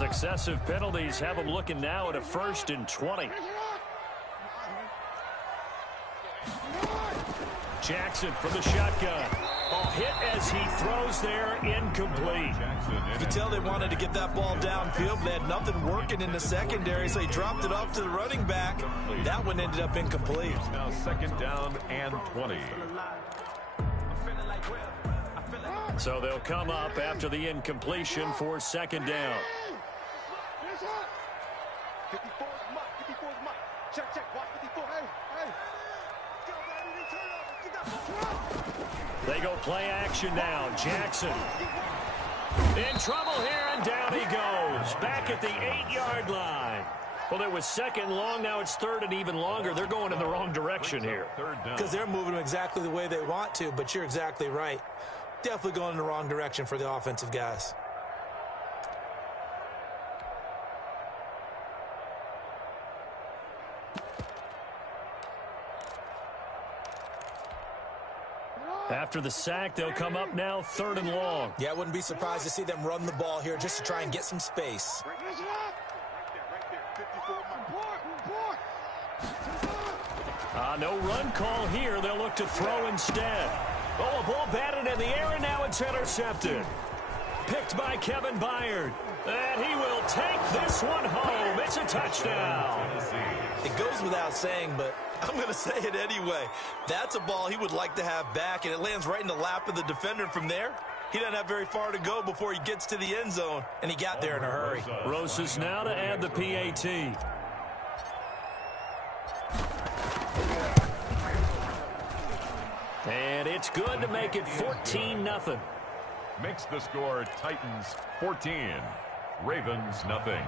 Successive penalties have them looking now at a 1st and 20. Jackson from the shotgun. Ball hit as he throws there, incomplete. You can tell they wanted to get that ball downfield, but they had nothing working in the secondary, so he dropped it off to the running back. That one ended up incomplete. Now 2nd down and 20. So they'll come up after the incompletion for 2nd down. They go play action now. Jackson in trouble here, and down he goes. Back at the 8-yard line. Well, it was 2nd long. Now it's 3rd and even longer. They're going in the wrong direction here. Because they're moving exactly the way they want to, but you're exactly right. Definitely going in the wrong direction for the offensive guys. After the sack, they'll come up now 3rd and long. Yeah, I wouldn't be surprised to see them run the ball here just to try and get some space. No run call here. They'll look to throw instead. Oh, a ball batted in the air, and now it's intercepted. Picked by Kevin Byard. And he will take this one home. It's a touchdown. It goes without saying, but I'm going to say it anyway. That's a ball he would like to have back, and it lands right in the lap of the defender. From there, he doesn't have very far to go before he gets to the end zone, and he got there in a hurry. Rosas now to add the PAT. And it's good to make it 14-0. Makes the score Titans 14, Ravens nothing.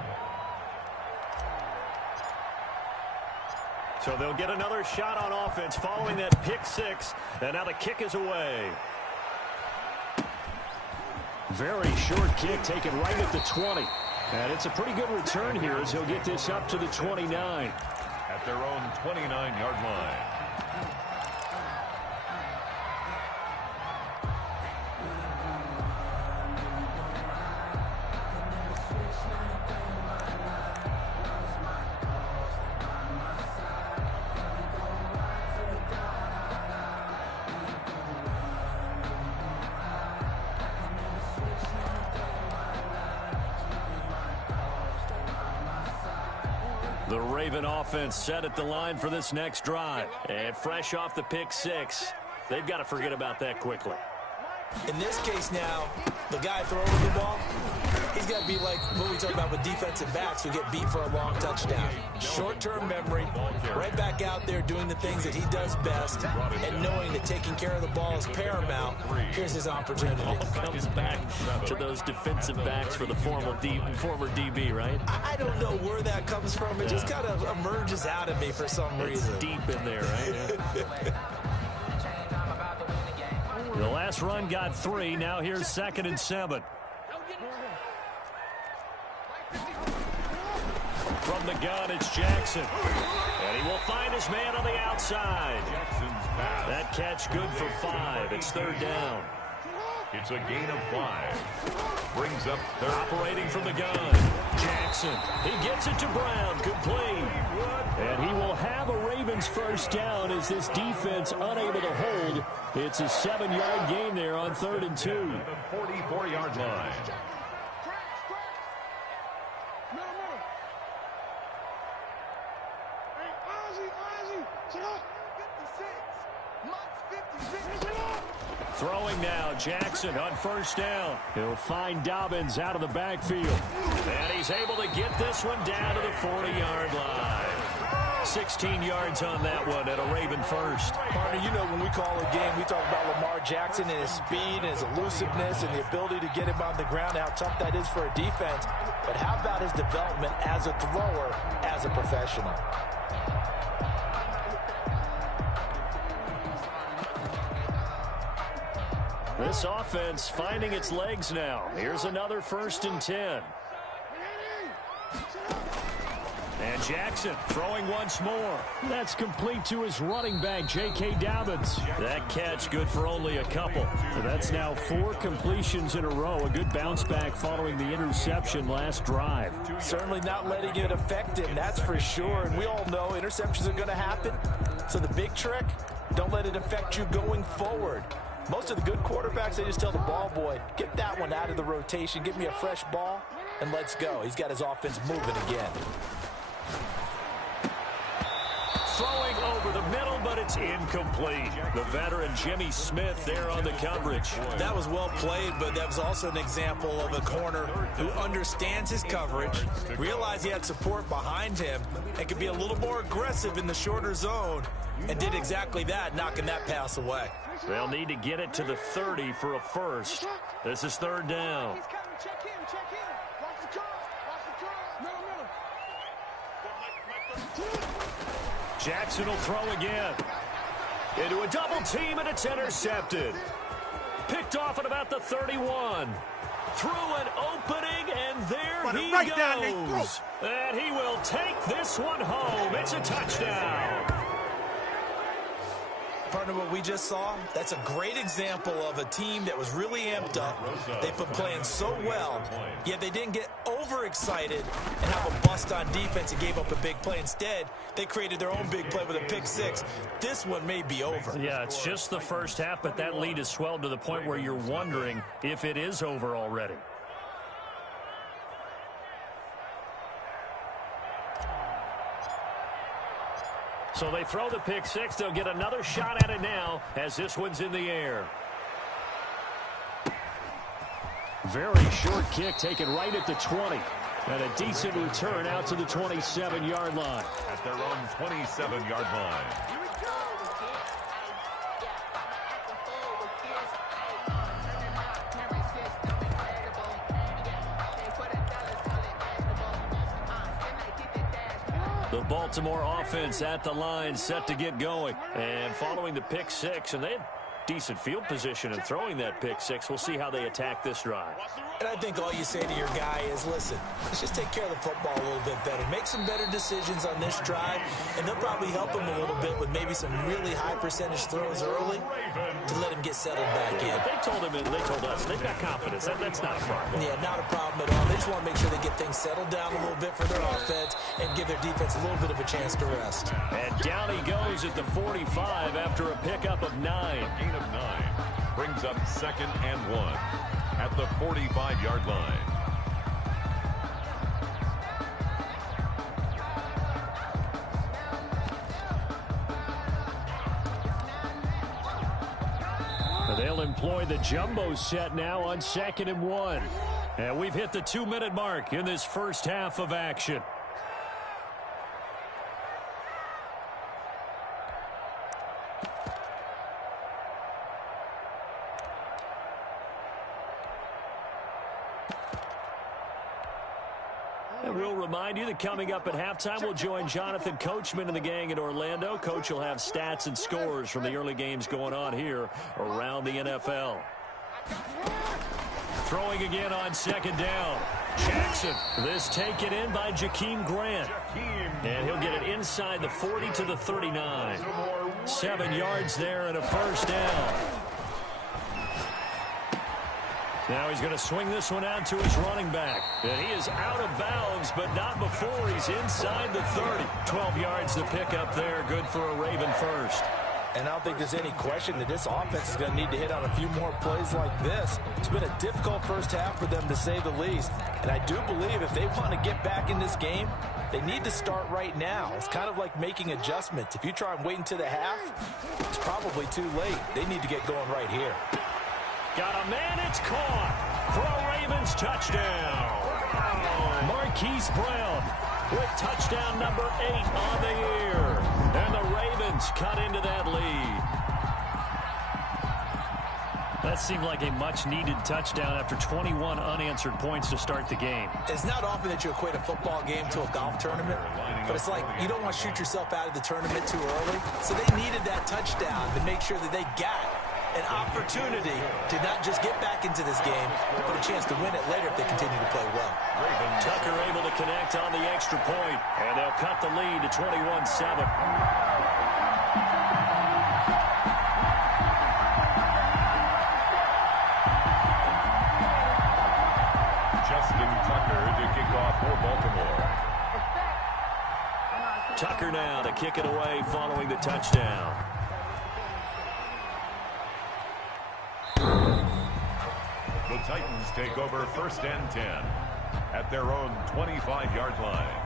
So they'll get another shot on offense following that pick 6. And now the kick is away. Very short kick taken right at the 20. And it's a pretty good return here as he'll get this up to the 29. At their own 29-yard line. The Raven offense set at the line for this next drive. And fresh off the pick 6, they've got to forget about that quickly. In this case now, the guy throwing the ball, he's got to be like what we talk about with defensive backs who get beat for a long touchdown. Short-term memory, right back out there doing the things that he does best, and knowing that taking care of the ball is paramount. Here's his opportunity. All comes back to those defensive backs for the former DB, right? I don't know where that comes from. It just kind of emerges out of me for some reason. It's deep in there, right? The last run got 3. Now here's 2nd and 7. From the gun, it's Jackson. And he will find his man on the outside. That catch good for 5. It's 3rd down. It's a gain of 5. Brings up 3rd. Operating from the gun. Jackson. He gets it to Brown. Complete. And he will have a Ravens 1st down as this defense unable to hold. It's a 7-yard gain there on 3rd and 2. The 44-yard line. Throwing now, Jackson on 1st down. He'll find Dobbins out of the backfield. And he's able to get this one down to the 40-yard line. 16 yards on that one at a Raven 1st. Partner, you know when we call a game, we talk about Lamar Jackson and his speed and his elusiveness and the ability to get him on the ground, how tough that is for a defense. But how about his development as a thrower, as a professional? This offense finding its legs now. Here's another 1st and 10. And Jackson throwing once more. That's complete to his running back, J.K. Dobbins. That catch good for only a couple. That's now 4 completions in a row. A good bounce back following the interception last drive. Certainly not letting it affect him, that's for sure. And we all know interceptions are going to happen. So the big trick, don't let it affect you going forward. Most of the good quarterbacks, they just tell the ball boy, get that one out of the rotation, give me a fresh ball, and let's go. He's got his offense moving again. Throwing over the middle, but it's incomplete. The veteran Jimmy Smith there on the coverage. That was well played, but that was also an example of a corner who understands his coverage, realized he had support behind him, and could be a little more aggressive in the shorter zone, and did exactly that, knocking that pass away. They'll need to get it to the 30 for a first. This is 3rd down. Check in. Watch the cross. Middle. Jackson will throw again. Into a double team, and it's intercepted. Picked off at about the 31. Through an opening, and there he goes. And he will take this one home. It's a touchdown. Partner, what we just saw, that's a great example of a team that was really amped up. They've been playing so well, yet they didn't get overexcited and have a bust on defense and gave up a big play. Instead, they created their own big play with a pick six. This one may be over. Yeah, it's just the first half, but that lead has swelled to the point where you're wondering if it is over already. So they throw the pick six. They'll get another shot at it now as this one's in the air. Very short kick taken right at the 20. And a decent return out to the 27-yard line. At their own 27-yard line. The Baltimore offense at the line, set to get going. And following the pick six, and they had decent field position in throwing that pick six. We'll see how they attack this drive. And I think all you say to your guy is, listen, let's just take care of the football a little bit better. Make some better decisions on this drive, and they'll probably help him a little bit with maybe some really high percentage throws early to let him get settled back in. They told him, and they told us, they've got confidence. That's not a problem. Yeah, not a problem at all. They just want to make sure they get things settled down a little bit for their offense and give their defense a little bit of a chance to rest. And down he goes at the 45 after a pickup of 9. Gain of 9 brings up 2nd and 1 at the 45-yard line. They'll employ the jumbo set now on 2nd and 1. And we've hit the 2-minute mark in this first half of action. And we'll remind you that coming up at halftime, we'll join Jonathan Coachman and the gang in Orlando. Coach will have stats and scores from the early games going on here around the NFL. Throwing again on 2nd down. Jackson. This taken in by Jakeem Grant. And he'll get it inside the 40 to the 39. 7 yards there and a first down. Now he's going to swing this one out to his running back. And he is out of bounds, but not before he's inside the 30. 12 yards to pick up there. Good for a Raven first. And I don't think there's any question that this offense is going to need to hit on a few more plays like this. It's been a difficult first half for them, to say the least. And I do believe if they want to get back in this game, they need to start right now. It's kind of like making adjustments. If you try and wait until the half, it's probably too late. They need to get going right here. Got a man, it's caught for a Ravens touchdown. Marquise Brown with touchdown number 8 on the year. And the Ravens cut into that lead. That seemed like a much-needed touchdown after 21 unanswered points to start the game. It's not often that you equate a football game to a golf tournament, but it's like you don't want to shoot yourself out of the tournament too early. So they needed that touchdown to make sure that they got an opportunity to not just get back into this game, but a chance to win it later if they continue to play well. Tucker able to connect on the extra point, and they'll cut the lead to 21-7. For Baltimore. Tucker now to kick it away following the touchdown. The Titans take over 1st and 10 at their own 25-yard line.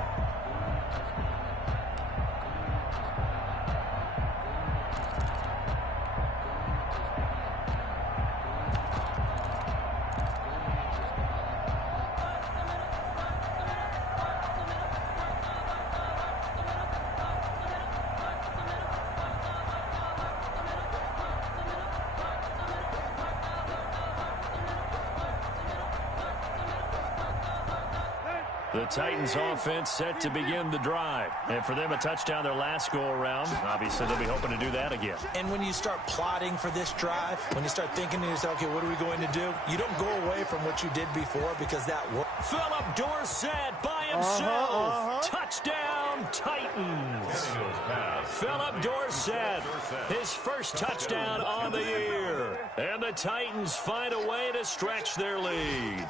The Titans offense set to begin the drive. And for them, a touchdown their last go-around. Obviously, they'll be hoping to do that again. And when you start plotting for this drive, when you start thinking to yourself, okay, what are we going to do? You don't go away from what you did before because that worked. Philip Dorsett by himself. Touchdown, Titans. Philip Dorsett, his first touchdown on the year. And the Titans find a way to stretch their lead.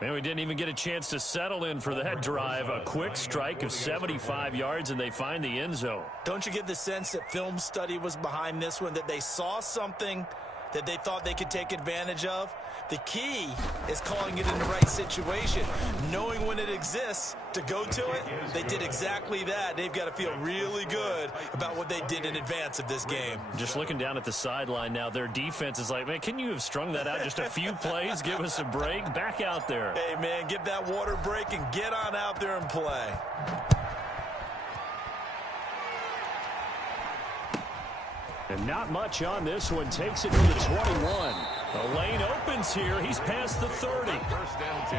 And we didn't even get a chance to settle in for that drive. A quick strike of 75 yards, and they find the end zone. Don't you get the sense that film study was behind this one, that they saw something that they thought they could take advantage of? The key is calling it in the right situation, knowing when it exists to go to it. They did exactly that. They've got to feel really good about what they did in advance of this game. Just looking down at the sideline now, their defense is like, man, can you have strung that out just a few plays? Give us a break. Back out there. Hey, man, give that water break and get on out there and play. And not much on this one. Takes it to the 21. The lane opens here. He's past the 30. 1st and 10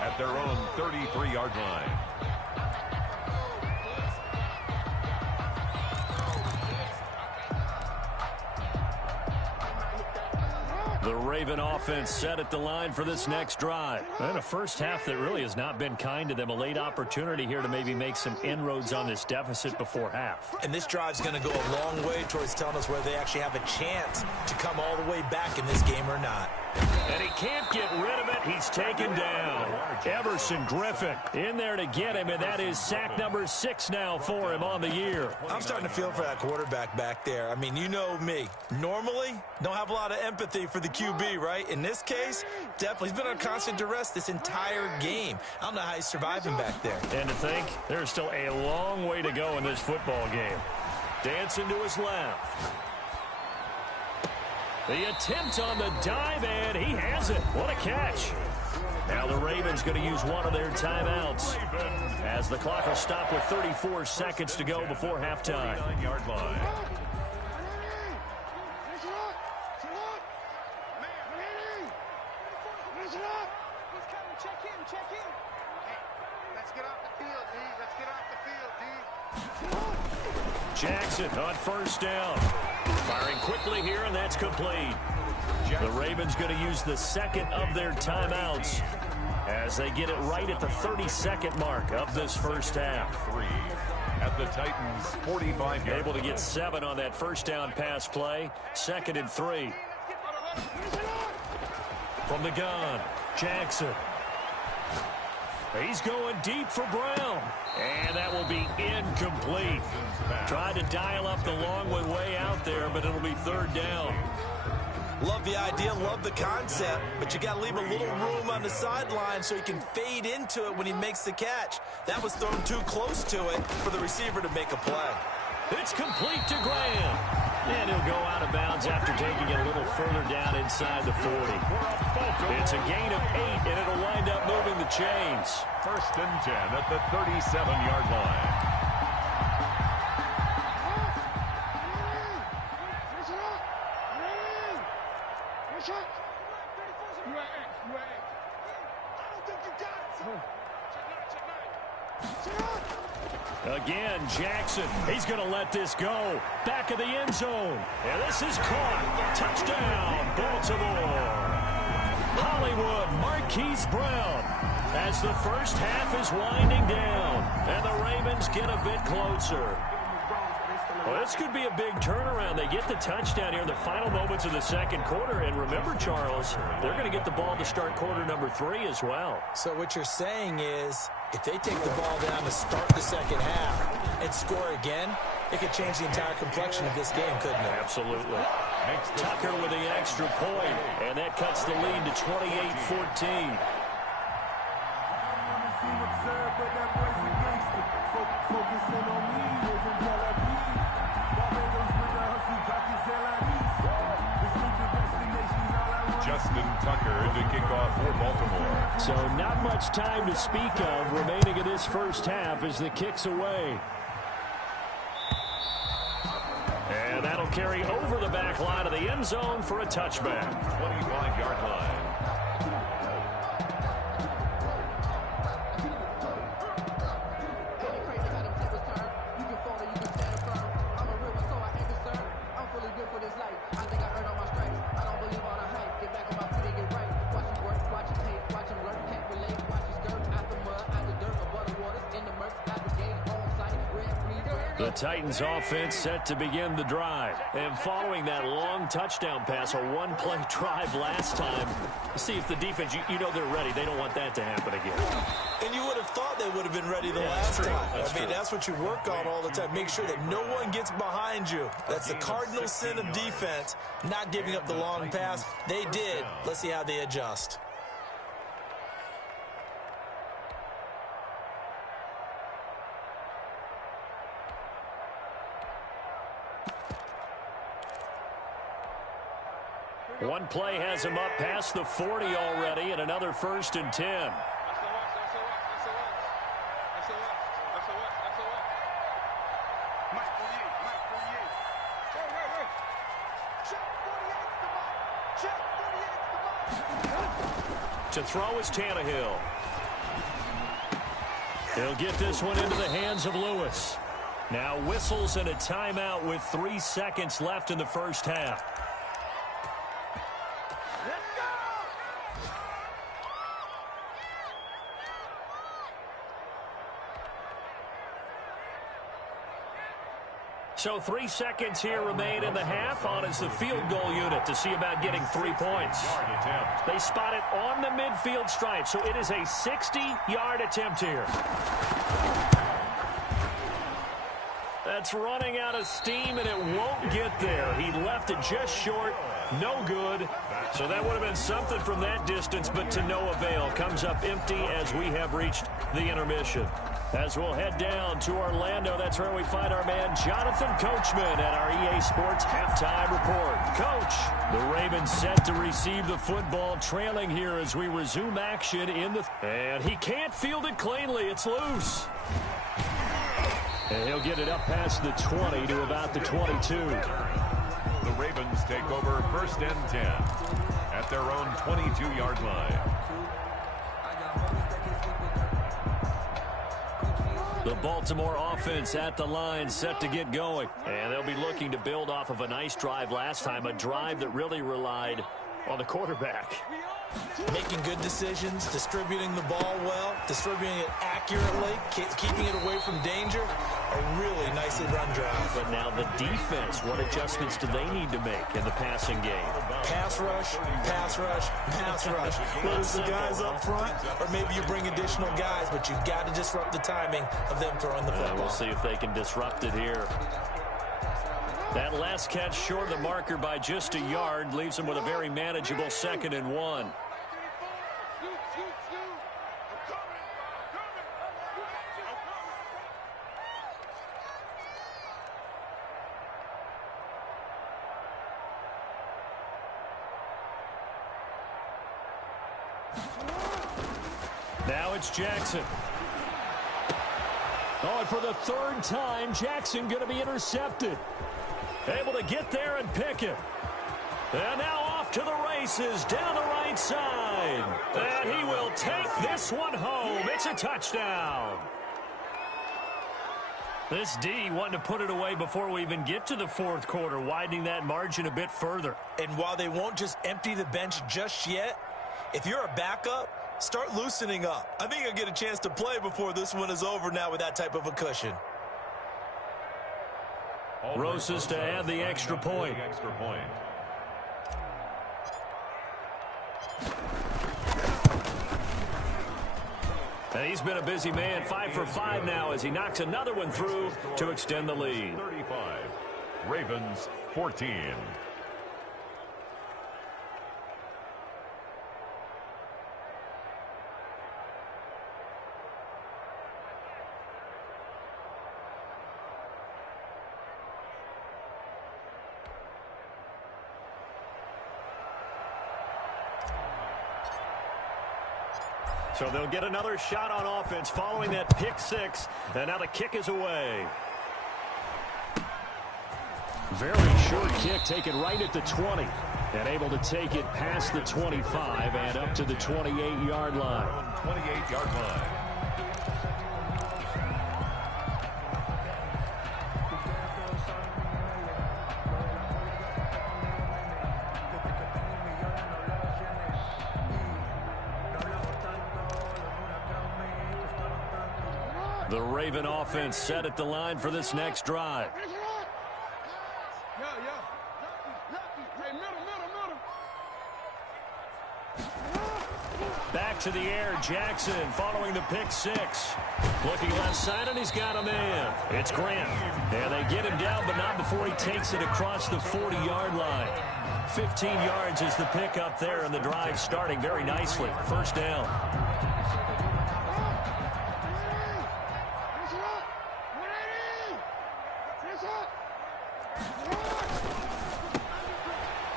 at their own 33-yard line. The Raven offense set at the line for this next drive. And a first half that really has not been kind to them. A late opportunity here to maybe make some inroads on this deficit before half. And this drive's going to go a long way towards telling us whether they actually have a chance to come all the way back in this game or not. And he can't get rid of it. He's taken down. Everson Griffin in there to get him, and that is sack number 6 now for him on the year. I'm starting to feel for that quarterback back there. I mean, you know me. Normally, don't have a lot of empathy for the QB, right? In this case, definitely. He's been on constant duress this entire game. I don't know how he's surviving back there. And to think, there's still a long way to go in this football game. Dancing to his left. The attempt on the dive, and he has it. What a catch. Now the Ravens going to use one of their timeouts as the clock will stop with 34 seconds to go before halftime. 9-yard line. Jackson on first down. Firing quickly here, and that's complete. The Ravens going to use the second of their timeouts as they get it right at the 32nd mark of this first half. 3 at the Titans' 45-yard line. Able to get 7 on that first down pass play. 2nd and 3. From the gun, Jackson. He's going deep for Brown. And that will be incomplete. Tried to dial up the long one way out there, but it'll be 3rd down. Love the idea, love the concept, but you got to leave a little room on the sideline so he can fade into it when he makes the catch. That was thrown too close to it for the receiver to make a play. It's complete to Graham. And he'll go out of bounds after taking it a little further down inside the 40. It's a gain of 8, and it'll wind up moving the chains. 1st and 10 at the 37-yard line. Again, Jackson. He's going to let this go. Back of the end zone. And this is caught. Touchdown, Baltimore. Hollywood, Marquise Brown. As the first half is winding down. And the Ravens get a bit closer. Well, this could be a big turnaround. They get the touchdown here in the final moments of the second quarter. And remember, Charles, they're going to get the ball to start quarter number 3 as well. So what you're saying is, if they take the ball down to start the second half and score again, it could change the entire complexion of this game, couldn't it? Absolutely. Tucker with the extra point, and that cuts the lead to 28-14. Justin Tucker to kick off for Baltimore. So not much time to speak of remaining in this first half as the kick's away. And that'll carry over the back line of the end zone for a touchback. 25-yard line. The Titans offense set to begin the drive. And following that long touchdown pass, a one-play drive last time, see if the defense, you know they're ready. They don't want that to happen again. And you would have thought they would have been ready the last time. I mean, that's what you work on all the time. Make sure that no one gets behind you. That's the cardinal sin of defense, not giving up the long pass. They did. Let's see how they adjust. One play has him up past the 40 already, and another 1st and 10. To throw is Tannehill. He'll get this one into the hands of Lewis. Now whistles and a timeout with 3 seconds left in the first half. So 3 seconds here remain in the half. On is the field goal unit to see about getting 3 points. They spot it on the midfield stripe, so it is a 60-yard attempt here. That's running out of steam, and it won't get there. He left it just short. No good. So that would have been something from that distance, but to no avail. Comes up empty as we have reached the intermission. As we'll head down to Orlando, that's where we find our man Jonathan Coachman at our EA Sports Halftime Report. Coach, the Ravens set to receive the football, trailing here as we resume action in the... And he can't field it cleanly. It's loose. And he'll get it up past the 20 to about the 22. The Ravens take over 1st and 10 at their own 22-yard line. The Baltimore offense at the line, set to get going. And they'll be looking to build off of a nice drive last time, a drive that really relied on the quarterback. Making good decisions, distributing the ball well, distributing it accurately, keeping it away from danger. A really nicely run drive. But now the defense, what adjustments do they need to make in the passing game? Pass rush, pass rush, pass rush. Whether it's the guys up front or maybe you bring additional guys, but you've got to disrupt the timing of them throwing the football. We'll see if they can disrupt it here. That last catch short of the marker by just a yard leaves them with a very manageable 2nd and 1. Now it's Jackson. Oh, and for the 3rd time, Jackson going to be intercepted. Able to get there and pick it. And now off to the races down the right side. And he will take this one home. It's a touchdown. This D wanting to put it away before we even get to the fourth quarter, widening that margin a bit further. And while they won't just empty the bench just yet, if you're a backup, start loosening up. I think you'll get a chance to play before this one is over now with that type of a cushion. Rosas to add the extra point. And he's been a busy man, 5 for 5 now as he knocks another one through to extend the lead. 35, Ravens 14. So they'll get another shot on offense following that pick six. And now the kick is away. Very short kick taken right at the 20. And able to take it past the 25 and up to the 28-yard line. 28-yard line. The Raven offense set at the line for this next drive. Back to the air, Jackson following the pick six. Looking left side, and he's got a man. It's Grant. And they get him down, but not before he takes it across the 40-yard line. 15 yards is the pickup there, and the drive starting very nicely. First down.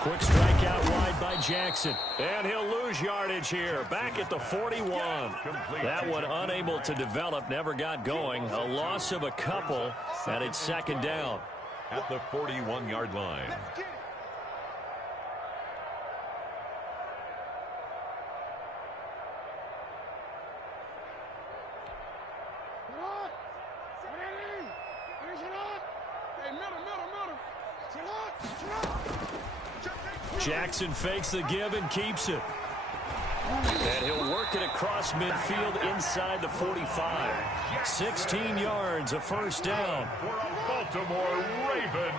Quick strike out wide by Jackson. And he'll lose yardage here. Back at the 41. That one unable to develop, never got going. A loss of a couple, and it's second down. At the 41-yard line. Jackson fakes the give and keeps it. And he'll work it across midfield inside the 45. 16 yards, a first down. For a Baltimore Raven.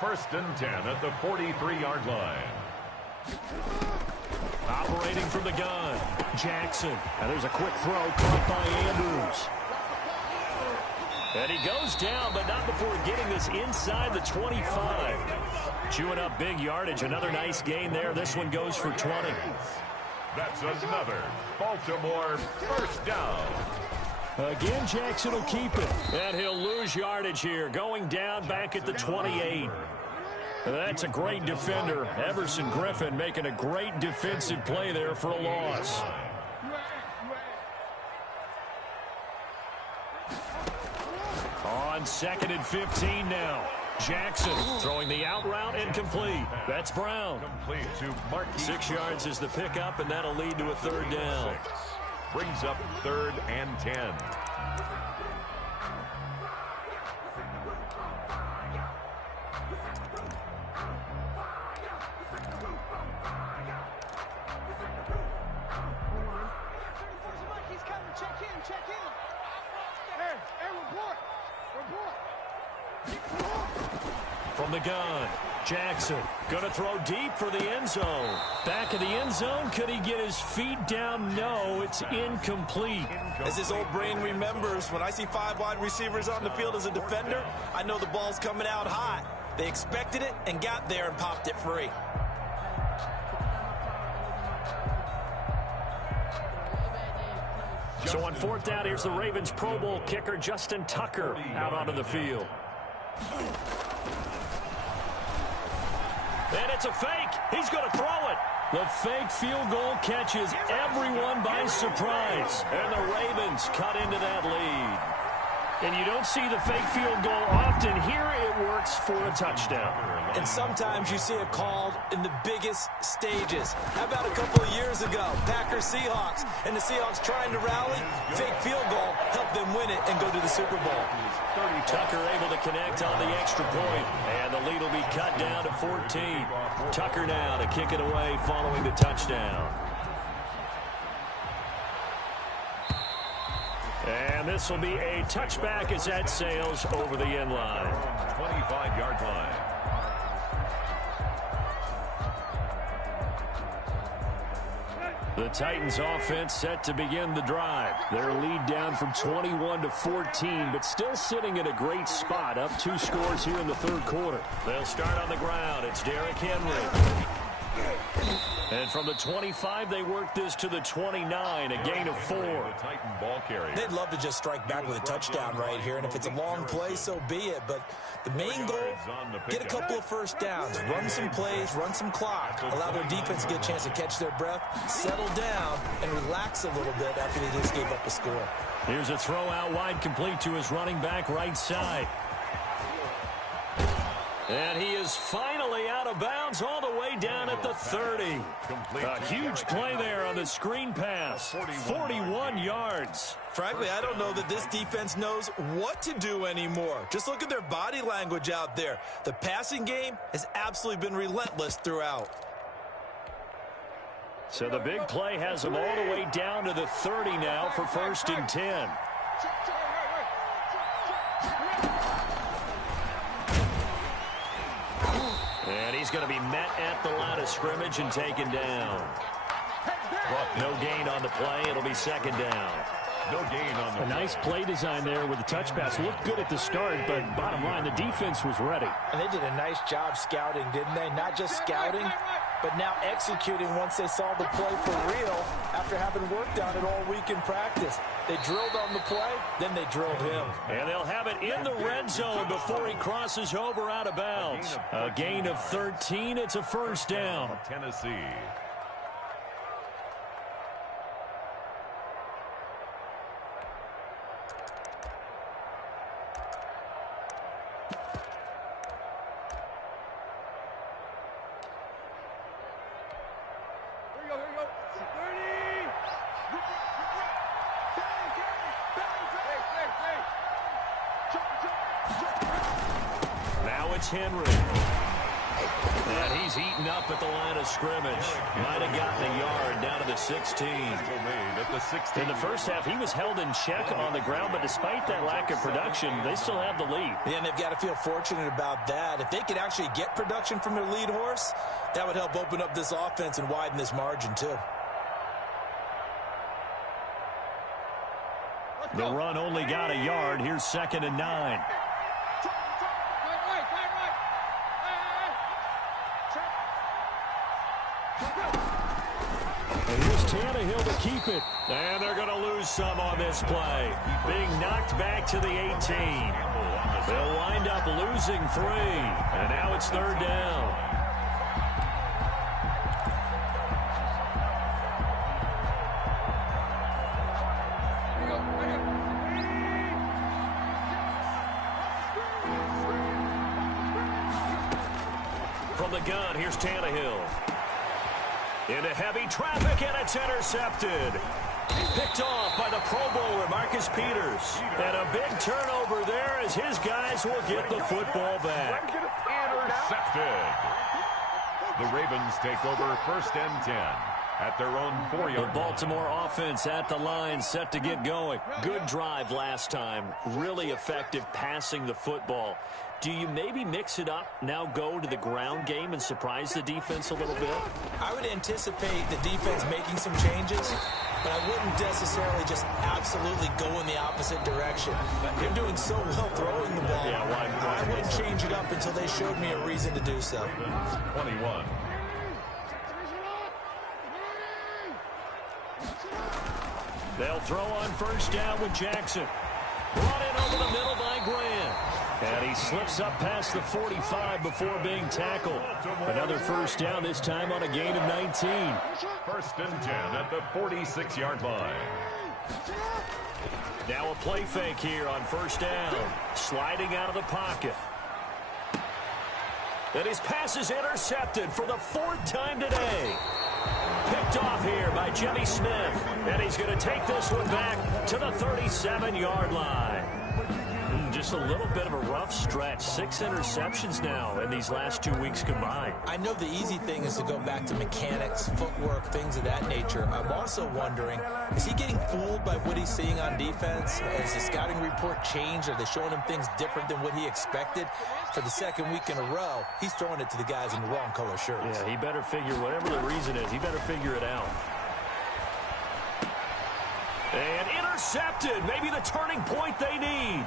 First and 10 at the 43-yard line. Operating from the gun, Jackson. And there's a quick throw caught by Andrews. And he goes down, but not before getting this inside the 25. Chewing up big yardage. Another nice gain there. This one goes for 20. That's another Baltimore first down. Again, Jackson will keep it. And he'll lose yardage here. Going down back at the 28. That's a great defender. Everson Griffin making a great defensive play there for a loss. On second and 15 now. Jackson throwing the out route incomplete. That's Brown. Complete to Marquise. 6 yards is the pickup, and that'll lead to a third down. Brings up third and 10. He's coming. Check in. Check in. Hey, report. From the gun, Jackson going to throw deep for the end zone. Back of the end zone, could he get his feet down? No, it's incomplete. As his old brain remembers, when I see 5 wide receivers on the field as a defender, I know the ball's coming out hot. They expected it and got there and popped it free. So on fourth down, here's the Ravens Pro Bowl kicker, Justin Tucker, out onto the field. And it's a fake. He's going to throw it. The fake field goal catches everyone by surprise. And the Ravens cut into that lead. And you don't see the fake field goal often. Here it works for a touchdown. And sometimes you see it called in the biggest stages. How about a couple of years ago, Packers-Seahawks, and the Seahawks trying to rally? Fake field goal helped them win it and go to the Super Bowl. Tucker able to connect on the extra point, and the lead will be cut down to 14. Tucker now to kick it away following the touchdown. And this will be a touchback as that sails over the end line. 25-yard line. The Titans offense set to begin the drive. Their lead down from 21 to 14, but still sitting in a great spot, up 2 scores here in the third quarter. They'll start on the ground. It's Derrick Henry. And from the 25, they work this to the 29, a gain of 4. The Titan ball carrier. They'd love to just strike back with a touchdown right here, and if it's a long play, so be it. But the main goal, get a couple of first downs, run some plays, run some clock, allow their defense to get a chance to catch their breath, settle down, and relax a little bit after they just gave up a score. Here's a throw out wide, complete to his running back right side. And he is finally out of bounds all the way down at the 30. A huge play there on the screen pass. 41 yards. Frankly, I don't know that this defense knows what to do anymore. Just look at their body language out there. The passing game has absolutely been relentless throughout. So the big play has them all the way down to the 30 now for 1st and 10. And he's going to be met at the line of scrimmage and taken down. No gain on the play. It'll be 2nd down. No gain on the A nice play design there with the touch pass. Looked good at the start, but bottom line, the defense was ready. And they did a nice job scouting, didn't they? Not just scouting, but now executing once they saw the play for real after having worked on it all week in practice. They drilled on the play, then they drilled him. And they'll have it in the red zone before he crosses over out of bounds. A gain of 13. It's a 1st down. Tennessee. Henry. And he's eaten up at the line of scrimmage. Might have gotten a yard down to the 16. In the first half, he was held in check on the ground, but despite that lack of production, they still have the lead. Yeah, and they've got to feel fortunate about that. If they could actually get production from their lead horse, that would help open up this offense and widen this margin, too. The run only got a yard. Here's 2nd and 9. And here's Tannehill to keep it. And they're going to lose some on this play. Being knocked back to the 18. They'll wind up losing 3. And now it's 3rd down. From the gun, here's Tannehill. Into heavy traffic, and it's intercepted. Picked off by the Pro Bowler, Marcus Peters. And a big turnover there as his guys will get the football back. Intercepted. The Ravens take over 1st and 10 at their own 4-yard line. The Baltimore offense at the line, set to get going. Good drive last time. Really effective passing the football. Do you maybe mix it up, now go to the ground game and surprise the defense a little bit? I would anticipate the defense making some changes, but I wouldn't necessarily just absolutely go in the opposite direction. They're doing so well throwing the ball. Yeah, why? I wouldn't change it up until they showed me a reason to do so. 21. They'll throw on 1st down with Jackson. Brought in over the middle by Grant. And he slips up past the 45 before being tackled. Another 1st down, this time on a gain of 19. 1st and 10 at the 46-yard line. Now a play fake here on first down. Sliding out of the pocket. And his pass is intercepted for the 4th time today. Picked off here by Jimmy Smith. And he's going to take this one back to the 37-yard line. Just a little bit of a rough stretch. 6 interceptions now in these last 2 weeks combined. I know the easy thing is to go back to mechanics, footwork, things of that nature. I'm also wondering, is he getting fooled by what he's seeing on defense? Has the scouting report changed? Are they showing him things different than what he expected? For the 2nd week in a row, he's throwing it to the guys in the wrong color shirts. Yeah, he better figure, whatever the reason is, he better figure it out. And intercepted. Maybe the turning point they need.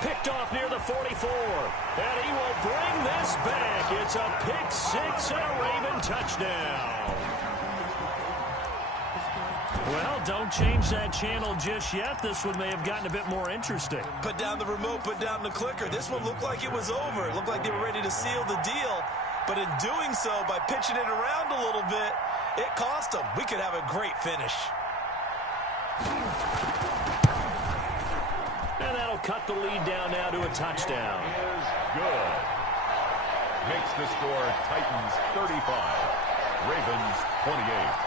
Picked off near the 44. And he will bring this back. It's a pick 6 and a Raven touchdown. Well, don't change that channel just yet. This one may have gotten a bit more interesting. Put down the remote, put down the clicker. This one looked like it was over. It looked like they were ready to seal the deal. But in doing so, by pitching it around a little bit, it cost them. We could have a great finish. And that'll cut the lead down now to a touchdown. Is good. Makes the score Titans 35, Ravens 28.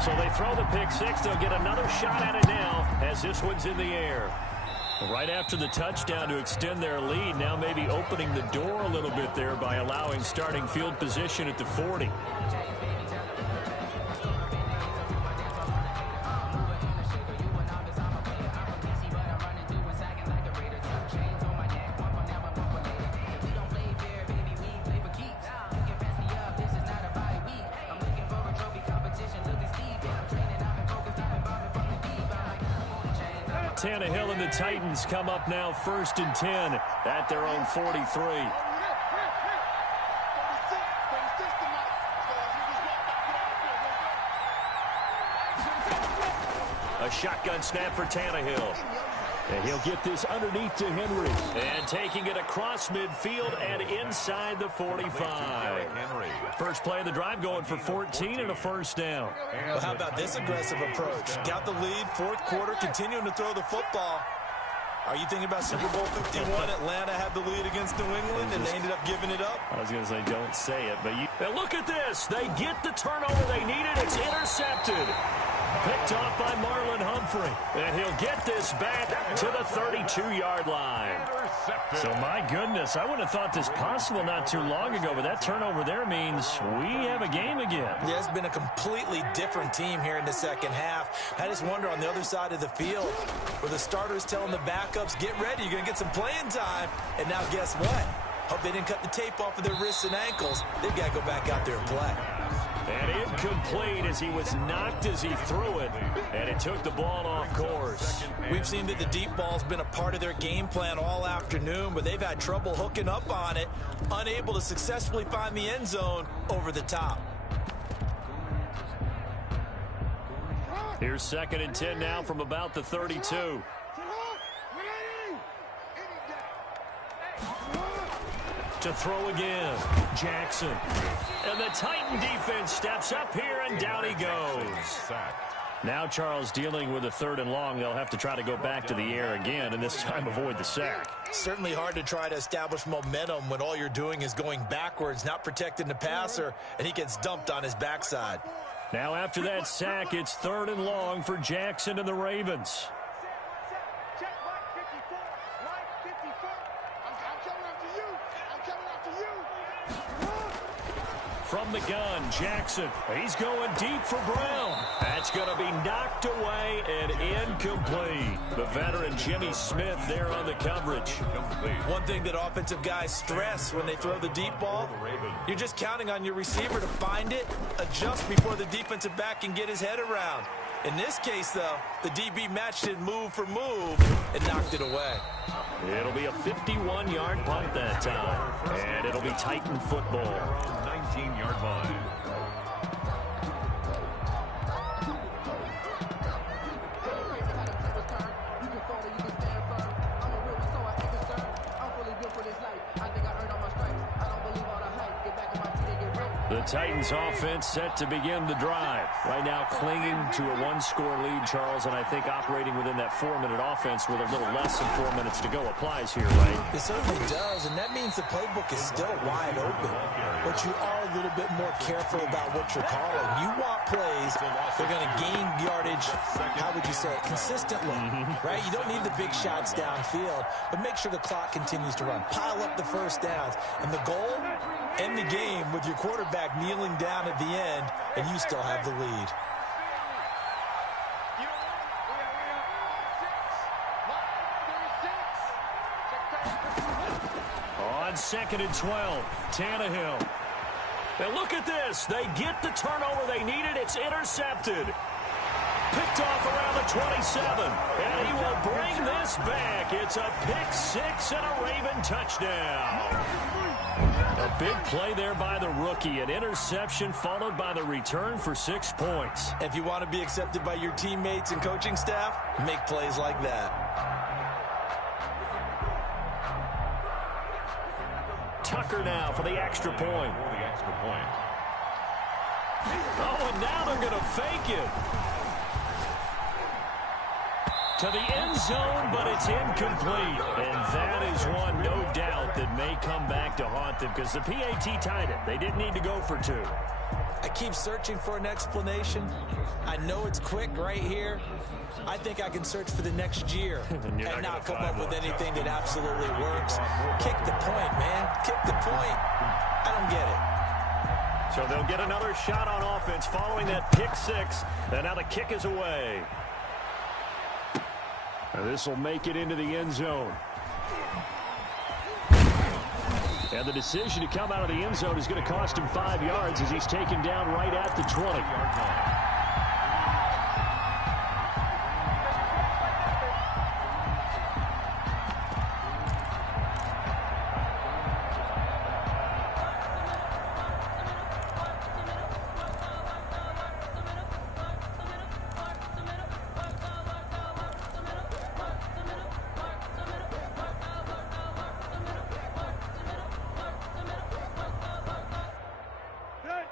So they throw the pick 6. They'll get another shot at it now as this one's in the air. Right after the touchdown to extend their lead, now maybe opening the door a little bit there by allowing starting field position at the 40. Tannehill and the Titans come up now 1st and 10 at their own 43. A shotgun snap for Tannehill. And he'll get this underneath to Henry. And taking it across midfield and inside the 45. First play of the drive going for 14 and a first down. Well, how about this aggressive approach? Got the lead, 4th quarter, continuing to throw the football. Are you thinking about Super Bowl 51? Atlanta had the lead against New England, and they ended up giving it up? I was going to say, don't say it, but now look at this. They get the turnover they needed. It's intercepted. Picked off by Marlon Humphrey. And he'll get this back to the 32-yard line. So, my goodness, I wouldn't have thought this possible not too long ago, but that turnover there means we have a game again. Yeah, it's been a completely different team here in the 2nd half. I just wonder on the other side of the field, where the starters telling the backups, get ready, you're going to get some playing time. And now guess what? Hope they didn't cut the tape off of their wrists and ankles. They've got to go back out there and play. And incomplete as he was knocked as he threw it, and it took the ball off course. We've seen that the deep ball's been a part of their game plan all afternoon, but they've had trouble hooking up on it, unable to successfully find the end zone over the top. Here's 2nd and 10 now from about the 32. To throw again, Jackson. And the Titan defense steps up here, and down he goes. Now Charles dealing with a 3rd and long. They'll have to try to go back to the air again, and this time avoid the sack. Certainly hard to try to establish momentum when all you're doing is going backwards, not protecting the passer, and he gets dumped on his backside. Now after that sack, it's 3rd and long for Jackson and the Ravens. From the gun, Jackson. He's going deep for Brown. That's going to be knocked away and incomplete. The veteran Jimmy Smith there on the coverage. One thing that offensive guys stress when they throw the deep ball, you're just counting on your receiver to find it, adjust before the defensive back can get his head around. In this case, though, the DB matched it move for move and knocked it away. It'll be a 51-yard punt that time, and it'll be Titan football. 19-yard line. The Titans offense set to begin the drive. Right now clinging to a one-score lead, Charles, and I think operating within that 4-minute offense with a little less than 4 minutes to go applies here, right? It certainly does, and that means the playbook is still wide open. But you are a little bit more careful about what you're calling. You want plays that are going to gain yardage, how would you say it, consistently, right? You don't need the big shots downfield, but make sure the clock continues to run. Pile up the first downs, and the goal, end the game with your quarterback kneeling down at the end, and you still have the lead. On 2nd and 12, Tannehill. And look at this. They get the turnover they needed. It's intercepted. Picked off around the 27. And he will bring this back. It's a pick six and a Raven touchdown. A big play there by the rookie. An interception followed by the return for 6 points. If you want to be accepted by your teammates and coaching staff, make plays like that. Tucker now for the extra point. Oh, and now they're going to fake it. To the end zone, but it's incomplete. And that is one, no doubt, that may come back to haunt them because the PAT tied it. They didn't need to go for 2. I keep searching for an explanation. I know it's quick right here. I think I can search for the next year and not come up with anything that absolutely works. Kick the point, man. Kick the point. I don't get it. So they'll get another shot on offense following that pick six. And now the kick is away. This will make it into the end zone. And the decision to come out of the end zone is going to cost him 5 yards as he's taken down right at the 20-yard line.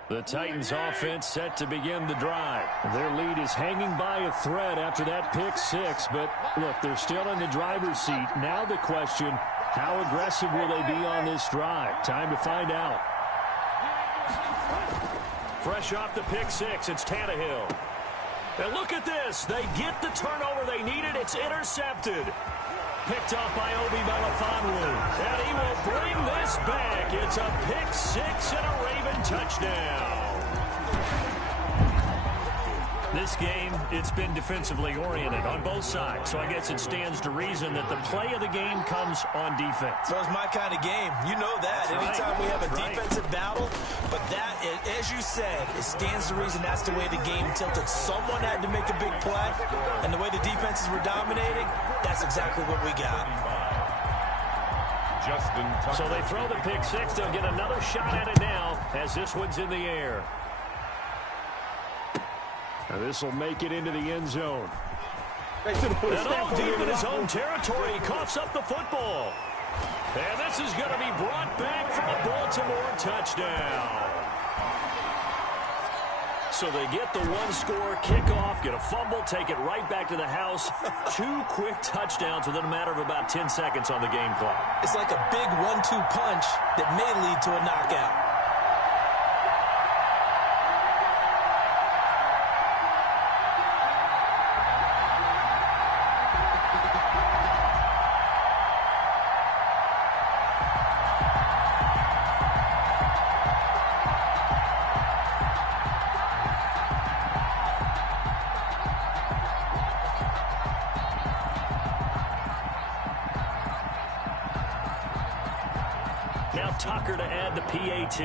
The Titans offense set to begin the drive. Their lead is hanging by a thread after that pick six, but look, they're still in the driver's seat. Now the question, how aggressive will they be on this drive? Time to find out. Fresh off the pick six, it's Tannehill. And look at this. They get the turnover they needed. It's intercepted. Picked off by Obi Melifonwu. And he will bring this back. It's a pick six and a Raven touchdown. This game, it's been defensively oriented on both sides. So I guess it stands to reason that the play of the game comes on defense. So it's my kind of game. You know that. That's Anytime right. we have a Right. defensive battle, but that, as you said, it stands to reason that's the way the game tilted. Someone had to make a big play, and the way the defenses were dominating, that's exactly what we got. So they throw the pick six. They'll get another shot at it now as this one's in the air. And this will make it into the end zone. And all deep in his own territory, he coughs up the football. And this is going to be brought back for a Baltimore touchdown. So they get the one-score kickoff, get a fumble, take it right back to the house. 2 quick touchdowns within a matter of about 10 seconds on the game clock. It's like a big 1-2 punch that may lead to a knockout. Now Tucker to add the PAT.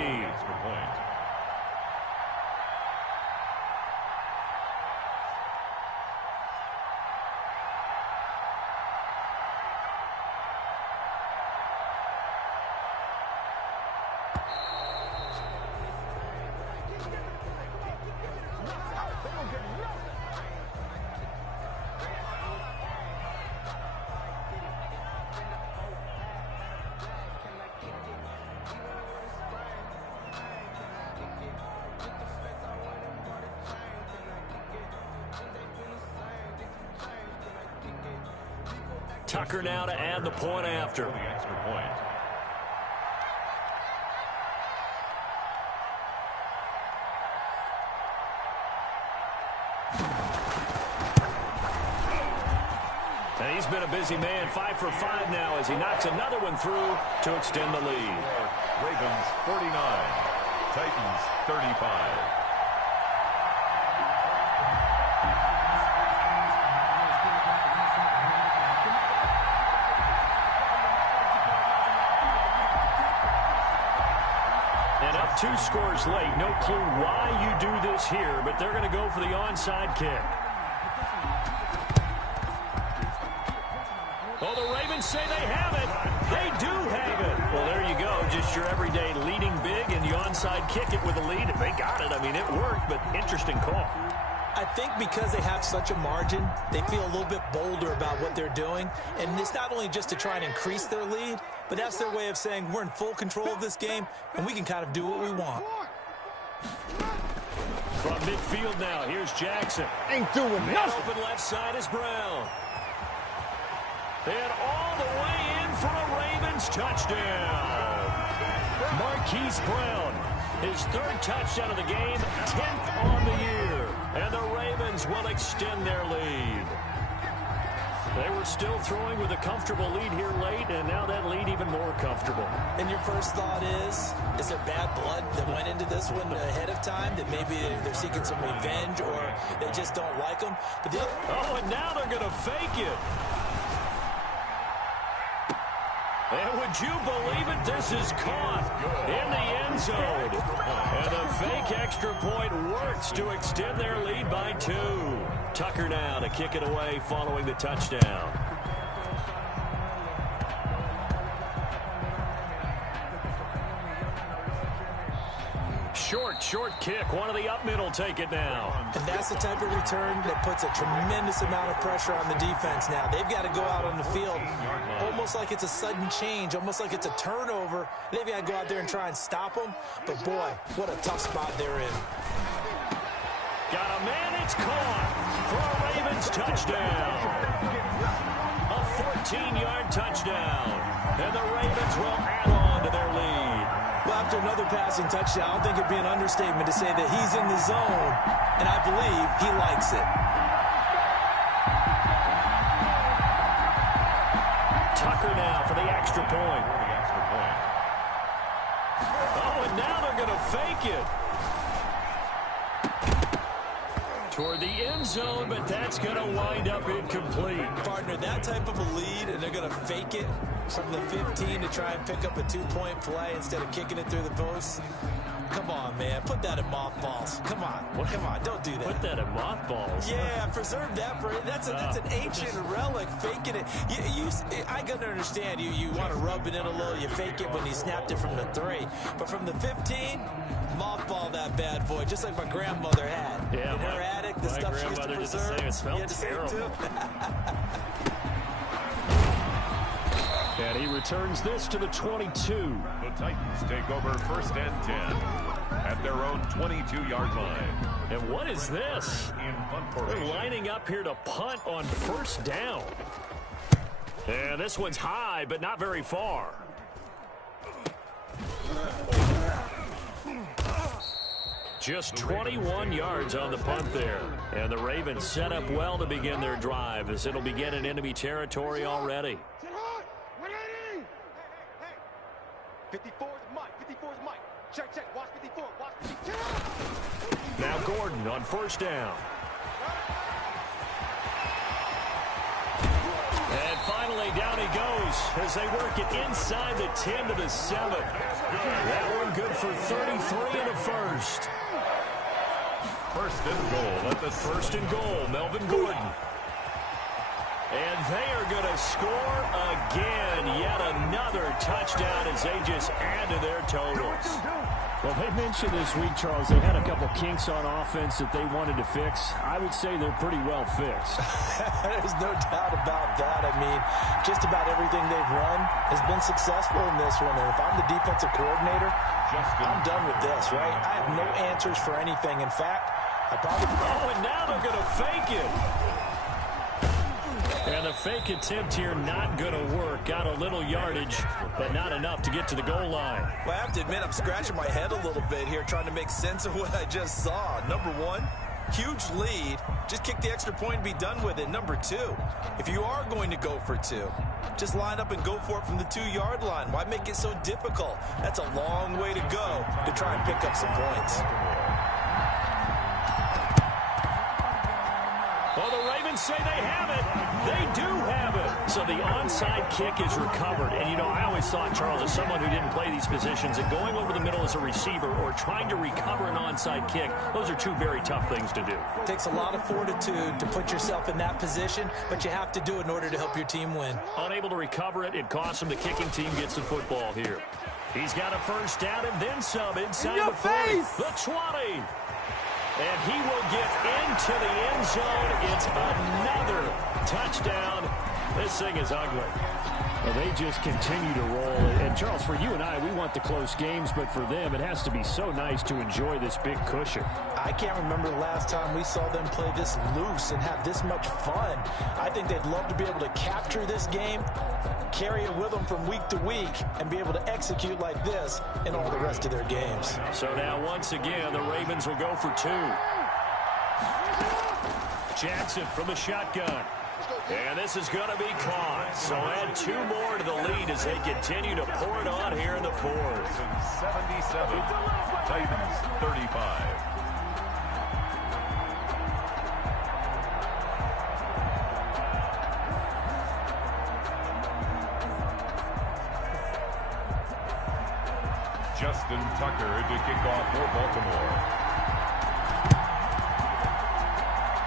Tucker now to add the point after. The extra point. And he's been a busy man, 5 for 5 now as he knocks another one through to extend the lead. Ravens 49, Titans 35. And up 2 scores late. No clue why you do this here, but they're going to go for the onside kick. Oh, the Ravens say they have it. They do have it. Well, there you go. Just your everyday leading big, and you onside kick it with a lead. And they got it. I mean, it worked, but interesting call. I think because they have such a margin, they feel a little bit bolder about what they're doing. And it's not only just to try and increase their lead, but that's their way of saying we're in full control of this game, and we can kind of do what we want. From midfield now, here's Jackson. Ain't doing nothing. Open left side is Brown. And all the way in for a Ravens touchdown. Marquise Brown, his 3rd touchdown of the game, 10th on the year. And the Ravens will extend their lead. They were still throwing with a comfortable lead here late, and now that lead even more comfortable. And your first thought is there bad blood that went into this one ahead of time, that maybe they're seeking some revenge or they just don't like them? But oh, and now they're going to fake it. And would you believe it? This is caught in the end zone. And the fake extra point works to extend their lead by 2. Tucker now to kick it away following the touchdown. Short kick. One of the up middle take it now. And that's the type of return that puts a tremendous amount of pressure on the defense now. They've got to go out on the field almost like it's a sudden change, almost like it's a turnover. They've got to go out there and try and stop them. But, boy, what a tough spot they're in. Got a man, it's caught for a Ravens touchdown. A 14-yard touchdown. And the Ravens will add on to their lead. Well, after another passing touchdown, I don't think it'd be an understatement to say that he's in the zone, and I believe he likes it. Tucker now for the extra point. Oh, and now they're going to fake it. Toward the end zone, but that's going to wind up incomplete. Partner, that type of a lead, and they're going to fake it from the 15 to try and pick up a 2-point play instead of kicking it through the posts. Come on, man. Put that in mothballs. Come on. Come on. Don't do that. Put that in mothballs? Yeah, preserve that for it. That's an ancient relic, faking it. I can understand you want to rub it in a little. You fake it when you snapped it from the 3. But from the 15, mothball that bad boy, just like my grandmother had. Yeah, in her attic, the stuff she used to preserve. It smelled terrible. And he returns this to the 22. The Titans take over 1st and 10 at their own 22-yard line. And what is this? They're lining up here to punt on 1st down. And this one's high, but not very far. Just 21 yards on the punt there. And the Ravens set up well to begin their drive as it'll begin in enemy territory already. 54 is Mike. 54 is Mike. Check. Watch 54. Watch 54. Now Gordon on 1st down. And finally down he goes as they work it inside the 10 to the 7. That one good for 33 and a 1st. 1st and goal at the 1st and goal, Melvin Gordon. And they are going to score again. Yet another touchdown as they just add to their totals. Well, they mentioned this week, Charles, they had a couple kinks on offense that they wanted to fix. I would say they're pretty well fixed. There's no doubt about that. I mean, just about everything they've run has been successful in this one. And if I'm the defensive coordinator, I'm done with this, right? I have no answers for anything. In fact, I probably... Oh, and now they're going to fake it. And And the fake attempt here not going to work. Got a little yardage, but not enough to get to the goal line. Well, I have to admit, I'm scratching my head a little bit here trying to make sense of what I just saw. Number one, huge lead. Just kick the extra point and be done with it. Number two, if you are going to go for two, just line up and go for it from the 2-yard line. Why make it so difficult? That's a long way to go to try and pick up some points. Well, the Ravens say they have it. They do have it. So the onside kick is recovered. And, you know, I always thought, Charles, as someone who didn't play these positions, that going over the middle as a receiver or trying to recover an onside kick, those are two very tough things to do. It takes a lot of fortitude to put yourself in that position, but you have to do it in order to help your team win. Unable to recover it, it costs him. The kicking team gets the football here. He's got a first down and then some inside the 40, the 20. And he will get into the end zone. It's another touchdown. This thing is ugly. Well, they just continue to roll. And, Charles, for you and I, we want the close games, but for them, it has to be so nice to enjoy this big cushion. I can't remember the last time we saw them play this loose and have this much fun. I think they'd love to be able to capture this game, carry it with them from week to week, and be able to execute like this in all the rest of their games. So now, once again, the Ravens will go for two. Jackson from the shotgun. And this is going to be caught. So add two more to the lead as they continue to pour it on here in the fourth. 77, Titans 35. Justin Tucker to kick off for Baltimore.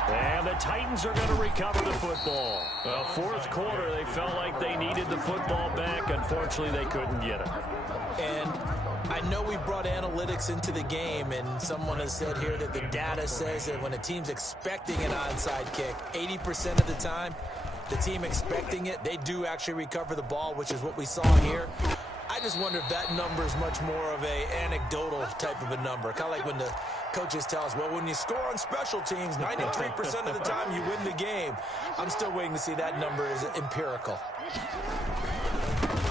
And the Titans are going to recover the football. Well, fourth quarter, they felt like they needed the football back. Unfortunately, they couldn't get it. And I know we brought analytics into the game, and someone has said here that the data says that when a team's expecting an onside kick, 80% of the time, the team expecting it, they do actually recover the ball, which is what we saw here. I just wonder if that number is much more of a anecdotal type of a number. Kind of like when the coaches tell us, well, when you score on special teams, 93% of the time you win the game. I'm still waiting to see that number is empirical.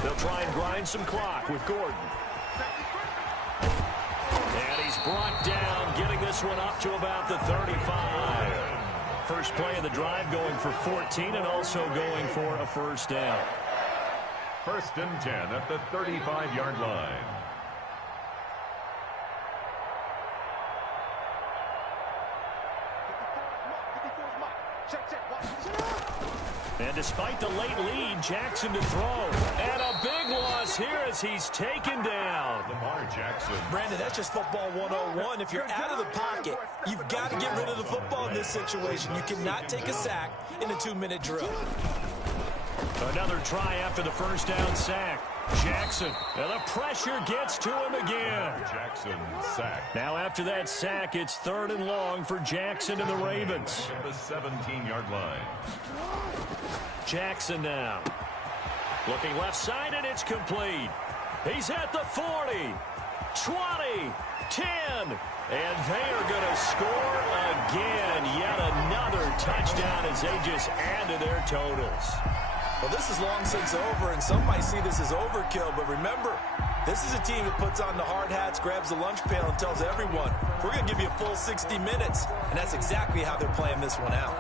They'll try and grind some clock with Gordon. And he's brought down, getting this one up to about the 35. First play of the drive going for 14 and also going for a first down. First and 10 at the 35-yard line. And despite the late lead, Jackson to throw. And a big loss here as he's taken down. Lamar Jackson. Brandon, that's just football 101. If you're out of the pocket, you've got to get rid of the football in this situation. You cannot take a sack in a 2-minute drill. Another try after the first down sack. Jackson, and the pressure gets to him again. Jackson sacked. Now after that sack, it's 3rd and long for Jackson and the Ravens. At the 17-yard line. Jackson now. Looking left side, and it's complete. He's at the 40, 20, 10. And they are going to score again. Yet another touchdown as they just add to their totals. Well, this is long since over, and some might see this as overkill, but remember, this is a team that puts on the hard hats, grabs the lunch pail, and tells everyone, we're going to give you a full 60 minutes, and that's exactly how they're playing this one out.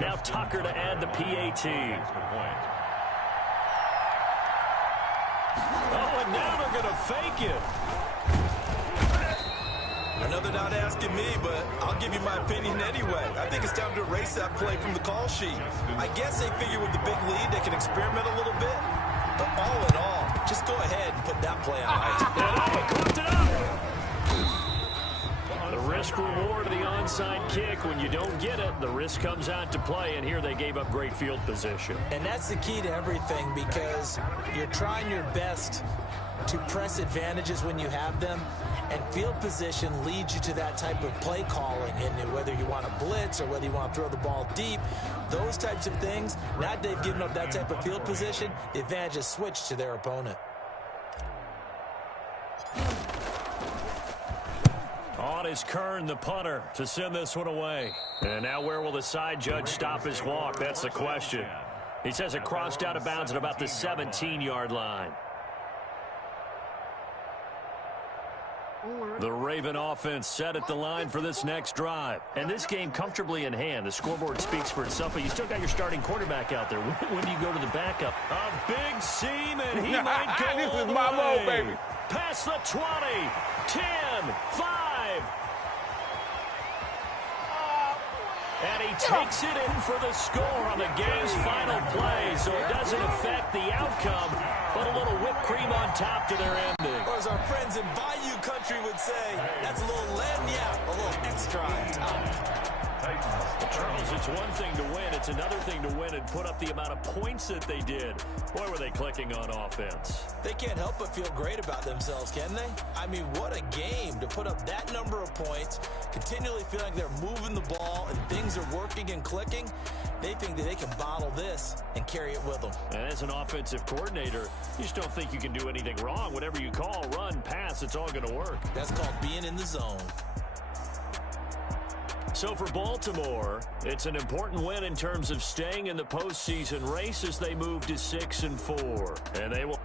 Now Tucker to add the PAT. Oh, and now they're going to fake it. Another not asking me, but I'll give you my opinion anyway. I think it's time to erase that play from the call sheet. I guess they figure with the big lead they can experiment a little bit. But all in all, just go ahead and put that play on ice. And oh, he cooked it up. The risk reward of the onside onside kick. When you don't get it, the risk comes out to play, and here they gave up great field position. And that's the key to everything, because you're trying your best to press advantages when you have them, and field position leads you to that type of play calling. And whether you want to blitz or whether you want to throw the ball deep, those types of things, now that they've given up that type of field position, the advantage is switched to their opponent. On is Kern, the punter, to send this one away. And now where will the side judge stop his walk? That's the question. He says it crossed out of bounds at about the 17-yard line. The Raven offense set at the line for this next drive. And this game comfortably in hand. The scoreboard speaks for itself, but you still got your starting quarterback out there. When do you go to the backup? A big seam, and he might go This all is the my way. mode, baby. Past the 20, 10, 5. And he takes it in for the score on the game's final play, so it doesn't affect the outcome, but a little whipped cream on top to their ending. Or as our friends in Bayou Country would say, that's a little lagniappe, a little extra on top. Charles, it's one thing to win. It's another thing to win and put up the amount of points that they did. Boy, were they clicking on offense. They can't help but feel great about themselves, can they? I mean, what a game to put up that number of points, continually feel like they're moving the ball and things are working and clicking. They think that they can bottle this and carry it with them. And as an offensive coordinator, you just don't think you can do anything wrong. Whatever you call, run, pass, it's all going to work. That's called being in the zone. So for Baltimore, it's an important win in terms of staying in the postseason race as they move to 6-4. And they will